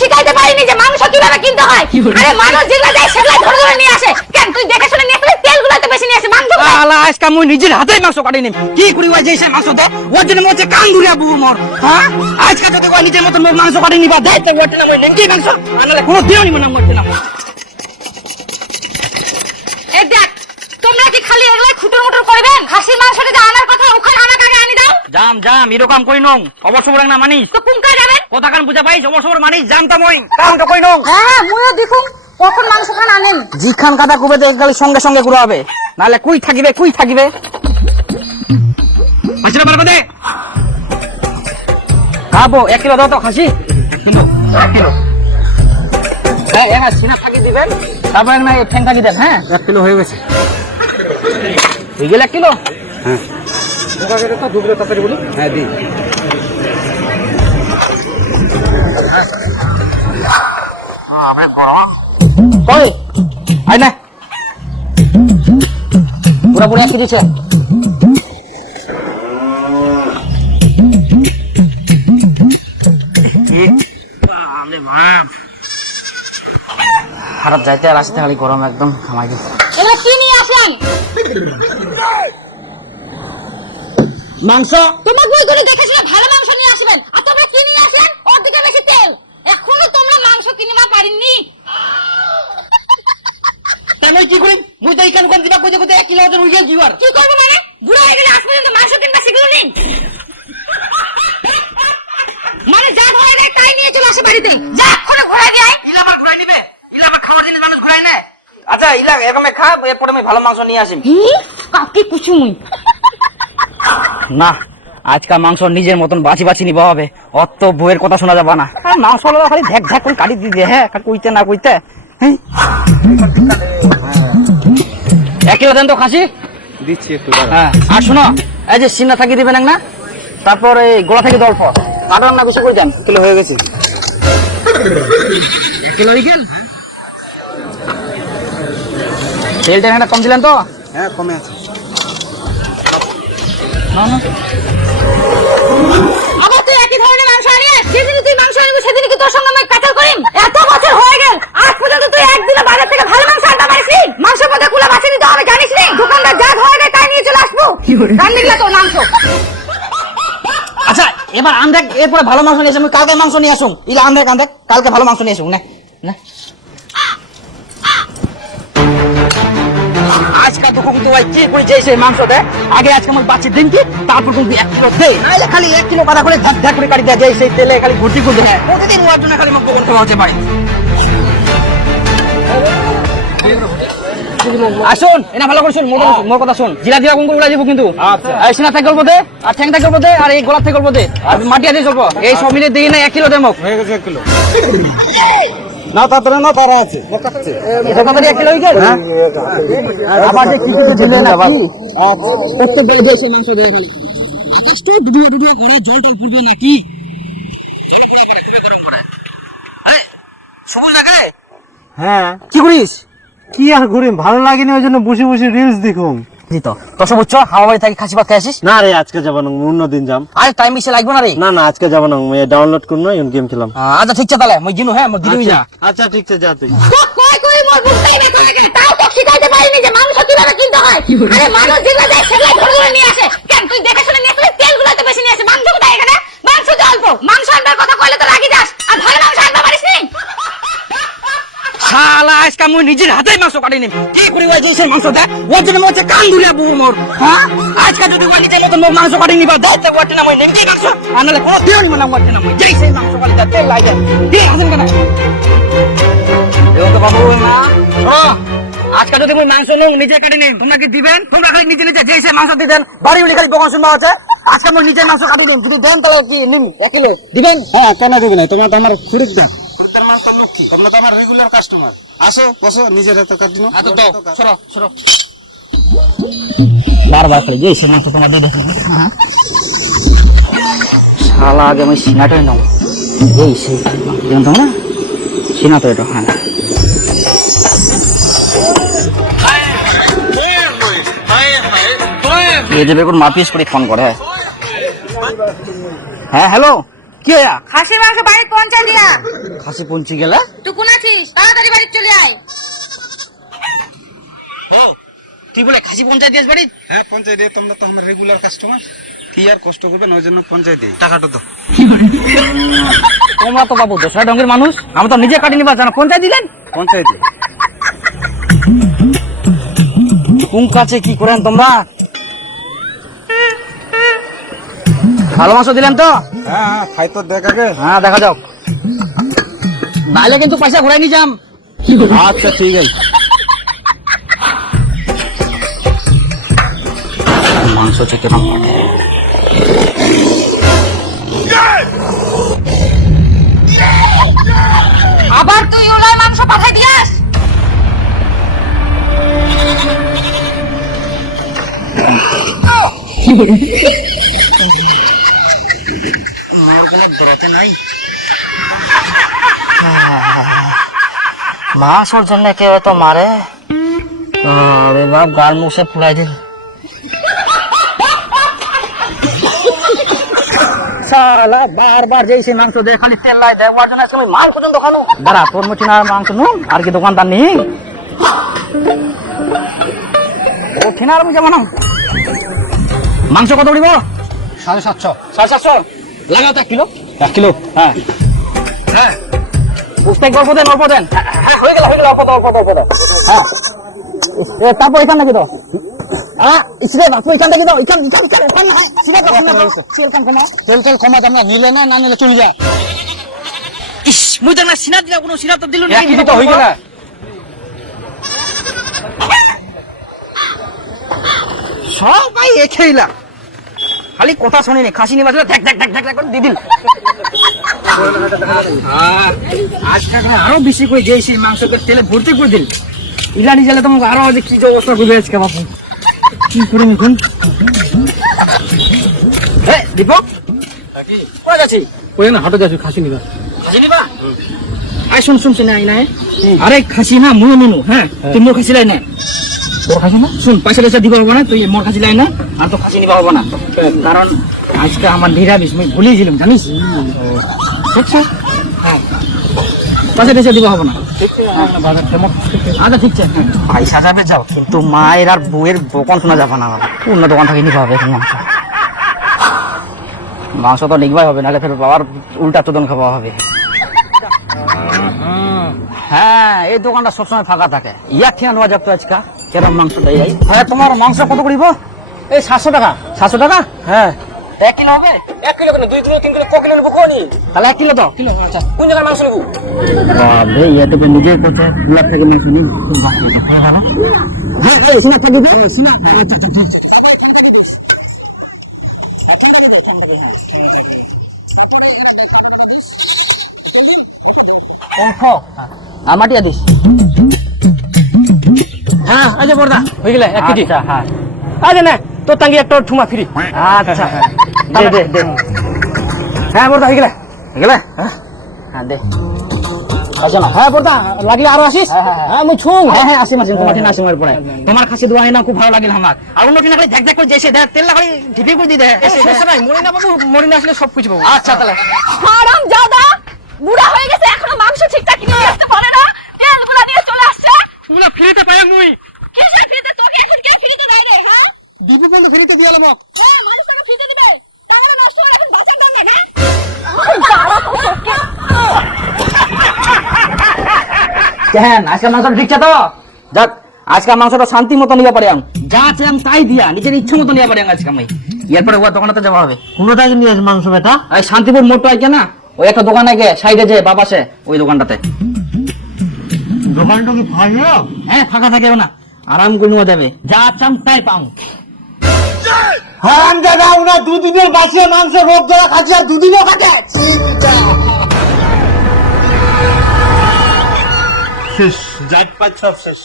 শিখাইতে পারিনি যে মাংস কীভাবে কিনতে হয়। আরে মানুষ যেগুলো যায় সেগুলো ধরে ধরে নিয়ে আসে। কেন তুই দেখে শুনে নিয়ে আসলে তেলগুলো তো বেশি নিয়ে আসে মাংস আলা আজকে আমি নিজের হাতেই মাংস কাটি নিম কি করি ওই যে সে মাংস দে? ওর জন্য কান ধরিয়া বুড়ো মর। হ্যাঁ? আজকে যদি ওই নিজের মতন মোর মাংস কাটি নিবা দেয় তো ওটা না মই নেঙ্গি মাংস। আনালে কোনো দিও নিব না মরতে না এই দেখ তোমরা কি খালি এগুলাই খুটুর মুটুর করবেন? খাসির মাংসটা যে আনার কথা ওখানে আনি দাও। জাম জাম এরকম কই নং। অবশ্য না মানিস। তো কুমকা যাবেন? কথা কান বুঝা পাইছ? অবশ্য মানিস জানতাম ওই। কাম তো কই নং? হ্যাঁ মুইও দেখুন কখন মাংস খান আনেন। জিখান কাটা কুবে তো গেলে সঙ্গে সঙ্গে ঘুরা হবে। নাহলে কুই থাকিবে কুই থাকিবে। পাঁচটা বার দে খাব এক কিলো দাও তো খাসি। কিন্তু এক কিলো। হ্যাঁ হ্যাঁ সিনা থাকি দিবেন। তারপরে না এই ঠ্যাং থাকি দেন হ্যাঁ? এক কিলো হয়ে গেছে। হয়ে গেলে এক কিলো? হ্যাঁ। তো দুপুরে তাড়াতাড়ি বলি। হ্যাঁ দিই কই আই খারাপ যাইতে আর আসতে খালি গরম একদম খামাই এগুলো কি নিয়ে আসেন? মাংস? তোমাকে ওই করে দেখে ভালো মাংস নিয়ে আসবেন। আর তোমরা কি নিয়ে আসেন ওর বেশি তেল। এখনও তোমরা মাংস কিনবা পারিনি। তাই কি করি? মুই তো কোন দিবা কইতে কইতে এক কিলো ওজন হইয়া জিওয়ার কি করব মানে? বুড়ো হয়ে গেলে আজ পর্যন্ত মাংস কিনবা শিখলো নি? মানে যা ঘোরা দেয় তাই নিয়ে চলে আসে বাড়িতে। যা এক্ষুনি ঘোরা দিয়ে। আয়। ইলা আমার ঘুরাই দিবে ইলা আমার খাবার জিনিস মানুষ ঘুরাই নেয়। আচ্ছা ইলা এরকম খা এরপরে আমি ভালো মাংস নিয়ে আসিম। হি কাকি কুচুমুই না আজকাল মাংস নিজের মতন বাছি বাছি নিবা হবে। অত বইয়ের কথা শোনা যাবে না। মাংস খালি ঝ্যাক ঝ্যাক করে কাটি দিয়ে হ্যাঁ কইতে না কইতে। এক কিলো দেন তো খাসি। দিচ্ছি একটু হ্যাঁ আর শোনো এই যে সিনা থাকি দিবেন না তারপর এই গোলা থেকে দল্প রান্না কিছু করে দেন। কিলো হয়ে গেছে। এক কিলো রিকেল তেলটা কম দিলেন তো? হ্যাঁ কমে আছে। আবার তুই একই ধরনের মাংস আনিয়ে যেদিন তুই মাংস আনবি সেদিন কি তোর সঙ্গে আমি কাতাল করিম? এত বছর হয়ে গেল আজ পর্যন্ত তুই একদিনে বাজার থেকে ভালো মাংস আনতে পারিস নি? মাংসের মধ্যে কুলা বাছি নিতে হবে জানিস নি? দোকানদার যা ধরে দেয় তাই নিয়ে চলে আসব। তোর মাংস। আচ্ছা এবার আন্দেক এরপরে ভালো মাংস নিয়ে আসুন কালকে মাংস নিয়ে আসুন ইলা আন্দেক আন্দেক কালকে ভালো মাংস নিয়ে আসুন না না। আজকাল তো কিন্তু ভাই কি করে যে সেই মাংস দেয় আগে আজকে আমার বাচ্চার দিন কি? তারপর কিন্তু এক কিলো দে নাহলে খালি এক কিলো কাটা করে ধাক ধাক করে কাটি দেয় যায় সেই তেলে খালি ঘুরতি ঘুরতে প্রতিদিন ওয়ার জন্য খালি আমার মুখ বন্ধ হতে পারে আসুন এনা ভালো করে শুন মোর কথা- শুন। জিলা দিয়া কোন উড়াই যাব কিন্তু। আচ্ছা। সিনা থেকে গল্প আর ঠ্যাং থেকে গল্প দে আর এই গল্প আর মাটি আদি চলবো এই সব মিলে দিই না এক কিলো দেমক হয়ে গেছে এক কিলো। না না আছে। কিলো গেল আবার কিছু প্রত্যেক বেলা মাংস দেয়? ভিডিও ভিডিও করে জলটা নাকি? আরে সবুজ লাগে? হ্যাঁ। কি করিস? কি আর করি ভালো লাগেনি ওই জন্য বসে বসে রিলস দেখুন জি তো। তো সবুজ চ হাওয়া বাড়ি থাকি খাসি ভাত খেয়ে আসিস? না রে আজকে যাব না অন্য দিন যাম। আরে টাইম বেশি লাগবে না রে। না না আজকে যাব না ডাউনলোড করুন এখন গেম খেলাম। আচ্ছা ঠিক আছে তাহলে মই জিনু হ্যাঁ মই জিনু যা। আচ্ছা ঠিক আছে যা তুই। কই কই মোর বুঝতেই না কই। তাও তো শিখাইতে পারিনি যে মাংস কীভাবে কিনতে হয়। আরে মানুষ যেগুলো যায় সেগুলো ধরে ধরে নিয়ে আসে। কেন তুই দেখে শুনে নিয়ে আসলে তেলগুলো তো বেশি নিয়ে আসে। মাংস কোথায় এখানে? মাংস তো অল্প। মাংস আনবার কথা কইলে তো রাগি যাস। আর ভালো মাংস নি শালা, আজকে নিজের হাতেই মাংস কাটি নিম কি করি ওই সেই মাংস দে ওর জন্য হচ্ছে কান ধরিয়া বউ মোর হ্যাঁ? আজকে যদি ওই নিজের মোর মাংস কাটি নিবা ওটা না মই নিম কি মাংস আনালে কোনো দিও নিব না না মই যেই সেই মাংস কাটি দা তেল লাগে। দিয়ে আসেন কেন? তো বাবু না ও আজকে যদি মই মাংস নং নিজে কাটি নিম তোমরা কি দিবেন? তোমরা খালি নিজে নিজে যেই সেই মাংস দিবেন, বাড়ি উলি খালি বকন শুনবা আছে? আজকে মই নিজের মাংস কাটি নিম যদি দেন তাহলে কি নিম? এক কিলো দিবেন? হ্যাঁ কেন দিবি না? তোমার তো আমার খরিদ্দার খরিদ্দার মাল তো লক্ষ্মী তোমরা তো আমার রেগুলার কাস্টমার আসো বসো নিজের এত কাটিনো হাত দাও সরো সরো। বারবার করে যে সে মাংস তোমাদের দেখো। শালা আগে আমি সিনাটাই নাও এই সেই দেখুন তোমরা সিনা তো এটা হ্যাঁ। এই যে বেগুন মাপিস করে ফোন করে। হ্যাঁ হ্যালো? কি? হয়া খাসির মাংস বাড়ি পৌঁছা দিয়া। খাসি পৌঁছে গেলে? তুই কোন আছিস? তাড়াতাড়ি বাড়ি চলে আয়। ও তুই বলে খাসি দিস বাড়ি হ্যাঁ পঞ্চায়েত দিয়ে তোমরা তো আমার রেগুলার কাস্টমার কি আর কষ্ট করবেন ওই জন্য পঞ্চায়েত দিয়ে টাকাটা তো তোমরা তো বাবু দোসরা ঢঙ্গের মানুষ আমরা তো নিজে কাটি নিবা জানা পৌঁছাই দিলেন? পঞ্চায়েত দিয়ে কোন কাছে কি করেন তোমরা? ভালো মাংস দিলেন তো? হ্যাঁ হ্যাঁ খাই তো দেখ আগে। হ্যাঁ দেখা যাক। নাহলে কিন্তু পয়সা ঘুরাই নিয়ে যাম। আচ্ছা ঠিক আছে। মাংস থেকে আবার তুই ওলাই মাংস পাঠাই দিয়াস? মাংসর জন্য কেউ তো মারে? আরে বাপ গাল মুখে ফুলাই দিল। সালা বারবার যেই সেই মাংস দেয় খালি তেল লাই দেয় ওর জন্য আজকে আমি মাল পর্যন্ত খানো দাঁড়া তোর না মাংস নু আর কি দোকানদার নেই? ও ঠিনা আর মুখে বানাও মাংস কত পড়িব সাড়ে সাতশো। সাড়ে সাতশো? লাগাও তো এক কিলো। এক কিলো হ্যাঁ। হ্যাঁ গল্প দেন অল্প দেন। হ্যাঁ, হয়ে গেল হয়ে গেল অল্প অল্প অল্প হ্যাঁ। তারপর এখান নাকি তো না নিলে না না নিলে চলে যায়। ইস মুই না সিনা দিলা কোনো সিনা তো দিলু তো গেল সবাই খালি কথা শুনিনি খাসি নিবা ঢাক ঢাক ঢাক ঢাক ঢাক করে দিদিল আজকে আরও বেশি করে যে সেই মাংসকে তেলে ভর্তি করে দিল। ইলানি জেলে তোমাকে আরও যে কি অবস্থা করবে আজকে বাপু। কি করে এখন এ দীপক কোথায় যাচ্ছি? ওই না হাটে যাচ্ছি খাসি নিবা। খাসি নিবা? আয় শুন শুন শুন আই না আরে খাসি না মুনু মুনু হ্যাঁ? তুমি মোর খাসি লাই না। তোর খাসি না? শুন পয়সা টয়সা দিবা হবে না তুই মোর খাসি লাই না আর তো খাসি নিবা হবে না। কারণ আজকে আমার নিরামিষ আমি ভুলিয়েছিলাম জানিস? হ্যাঁ। পয়সা টয়সা দিবা হবে না। আচ্ছা ঠিক আছে পয়সা যাবে যাও। কিন্তু মায়ের আর বউয়ের দোকান শোনা যাবে না অন্য দোকান থেকে নিতে হবে এখন মাংস। তো নিকবাই হবে নাহলে ফের বাবার উল্টা তোদন খাওয়া হবে। হ্যাঁ এই দোকানটা সবসময় ফাঁকা থাকে। ইয়া খেয়ে নেওয়া যাবে আজকা? কেরম মাংস দেয় হ্যাঁ তোমার মাংস কত করিব এই সাতশো টাকা। সাতশো টাকা? হ্যাঁ। এক কিলো হবে? এক কিলো কেন? দুই কিলো তিন কিলো ক কিলো নেব কোনি? তাহলে এক কিলো তো কিলো আচ্ছা। কোন জায়গায় মাংস নেব? বাবা এটা তো নিজের কথা। পুরা থেকে মাংস নিই হ্যাঁ সিনা দিস হ্যাঁ আচ্ছা বড়দা হয়ে গেলে এক কেজি হ্যাঁ আচ্ছা না তোর টাঙ্গি একটা ঠুমা ফ্রি আচ্ছা দে দে দে হ্যাঁ বড়দা হয়ে গেলে হয়ে গেলে হ্যাঁ দে আচ্ছা না হ্যাঁ বড়দা লাগলে আরও আসিস হ্যাঁ আমি ছুং হ্যাঁ হ্যাঁ আসি মাসিম তোমার আসি মার পরে তোমার খাসি দোয়া না খুব ভালো লাগিল আমার আর অন্য কিনা খালি ঝাক ঝাক করে যেসে দেখ তেল খালি ঢিপি করে দিয়ে দেয় নাই মরে না বাবু মরে না আসলে সব কিছু পাবো আচ্ছা তাহলে হারাম জাদা বুড়া হয়ে গেছে এখনও মাংস ঠিকঠাক কিনে নিয়ে আসতে পারে না। তেলগুলো নিয়ে চলে আসছে। ফ্রিতে পাই মুই। ফ্রিতে? তোকে এখন কে ফ্রিতে দেয় রে হ্যাঁ? দিবি বন্ধু ফ্রিতে দিয়ে দেবো। এ, মানুষ তোকে ফ্রিতে দিবে। টাকাটা নষ্ট করে এখন বাঁচান দাম না হ্যাঁ কেন আজকে মাংস ঠিকছে তো? যাক আজকে মাংসটা শান্তি মতো নিয়ে পারি যা আছে আমি তাই দিয়া নিজের ইচ্ছা মতো নিয়ে পারি আজকে আমি। এরপরে ওর দোকানে যাওয়া হবে। কোনোটা কি নিয়ে মাংস বেটা। এই শান্তিপুর মোটো আইকে না ওই একটা দোকানে গে সাইডে যে বাবা সে ওই দোকানটাতে। দোকানটা কি ভালো হ্যাঁ ফাঁকা থাকে না আরাম করে নেওয়া যাবে। যা চাম তাই পাও হারাম দাদা ওরা দুদিনের বাঁচিয়ে মাংস রোগ জ্বালা খাচ্ছে আর দুদিনও খাচ্ছে শেষ জাত পাঁচ সব শেষ।